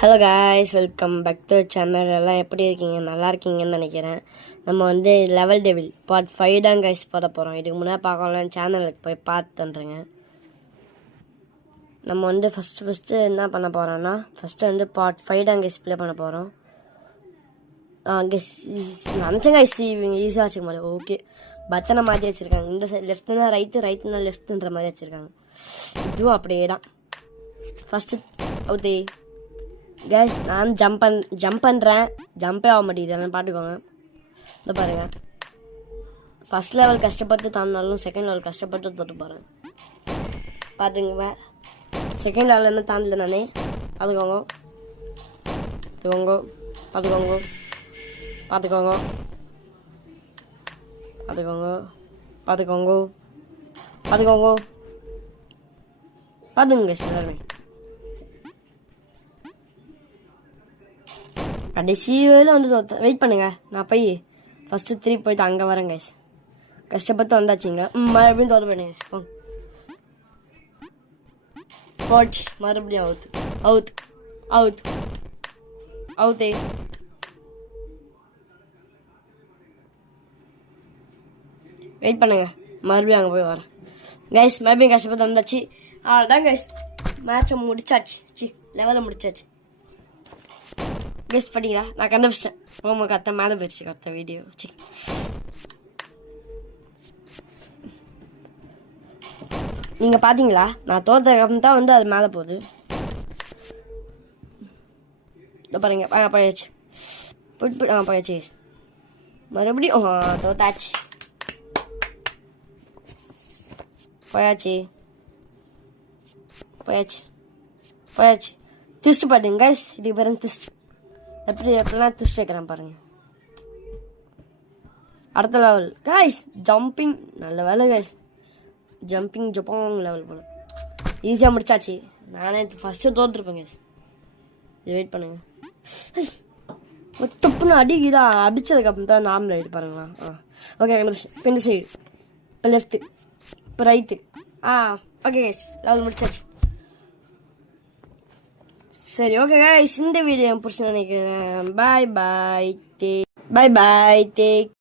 Hello guys, welcome back to channel. எல்லாம் எப்படி இருக்கீங்க? நல்லா இருக்கீங்கன்னு நினைக்கிறேன். நம்ம வந்து லெவல் டெவில் பார்ட் 5 தான் கைஸ் போட போகிறோம். இதுக்கு முன்னாடி பார்க்கலாம், சேனலுக்கு போய் பார்த்துன்றேங்க. நம்ம வந்து ஃபஸ்ட்டு என்ன பண்ண போகிறோன்னா, ஃபஸ்ட்டு வந்து பார்ட் 5 தான் கைஸ் ப்ளே பண்ண போகிறோம். கைஸ் நினச்சேன் கைஸ் இவங்க ஈஸியாக வச்சுக்க மாட்டேன். ஓகே, பத்தனை மாற்றி வச்சுருக்காங்க. இந்த சைட் லெஃப்ட்னா ரைட்டுனா லெஃப்ட்டுன்ற மாதிரி வச்சுருக்காங்க. இதுவும் அப்படியே தான். ஃபஸ்ட்டு ஓகே கேஸ், நான் ஜம்ப் பண்ணுறேன். ஜம்பே ஆக மாட்டேங்குது, எல்லாம் பார்த்துக்கோங்க. இந்த பாருங்கள், ஃபஸ்ட் லெவல் கஷ்டப்பட்டு தாண்டினாலும் செகண்ட் லெவல் கஷ்டப்பட்டு தொட்டு போகிறேன். பார்த்துங்க, செகண்ட் லெவலில் என்ன தாண்டல நானே. பார்த்துக்கோங்க பார்த்துக்கோங்க பார்த்துக்கோங்க பார்த்துக்கோங்க பார்த்துக்கோங்க பார்த்துக்கோங்க பார்த்துக்கோங்க பார்த்துங்க கேஸ் எல்லாருமே. கடைசி வேலை வந்து வெயிட் பண்ணுங்க, நான் போய் ஃபஸ்ட்டு திருப்பி போயிட்டு அங்கே வரேன் கைஸ். கஷ்டப்பட்டு வந்தாச்சுங்க. மறுபடியும் தோற்று போயிடுங்க. போட் மறுபடியும் அவுட் அவுட் அவுட் அவுட்டே. வெயிட் பண்ணுங்க, மறுபடியும் அங்கே போய் வரேன் கைஸ். மறுபடியும் கஷ்டப்பட்டு வந்தாச்சு. அதான் கைஸ், மேட்சை முடிச்சாச்சு. லெவலை முடிச்சாச்சு. கெஸ் பண்ணிங்களா? நான் கண்டுபிடிச்சேன். போமா, கத்த மேலே போயிடுச்சு கத்த வீடியோ. நீங்கள் பார்த்தீங்களா? நான் தோற்றதுக்கு தான் வந்து அது மேலே போகுது. பாருங்க, போயாச்சு போயிட்டு போயாச்சு. மறுபடியும் தோத்தாச்சு. போயாச்சு போயாச்சு போயாச்சு. திருஷ்டு பாட்டுங்க கைஸ், இதுக்கு பாருங்க திருஷ்டு. எப்படிலாம் திருஷ்டு வைக்கிறேன் பாருங்க. அடுத்த லெவல் கைஸ், ஜம்பிங். நல்ல வேலை கைஸ், ஜம்பிங் லெவல் போல ஈஸியாக முடிச்சாச்சு. நானே ஃபஸ்ட்டு தோற்றுருப்பேன் கைஸ். இது வெயிட் பண்ணுங்க. தப்புன்னு அடிக்குதா? அடிச்சதுக்கப்புறம் தான் நார்மல் ஆகிட்டு பாருங்களா. ஓகே, கண்டுபிடிச்சேன். இப்போ இந்த சைடு, இப்போ லெஃப்ட்டு, இப்போ ரைட்டு. ஓகே கைஸ், லெவல் முடிச்சாச்சு. சரி, ஓகே கைஸ், இந்த வீடியோ பிடிச்சி நினைக்கிறேன். பாய் பாய் டேக்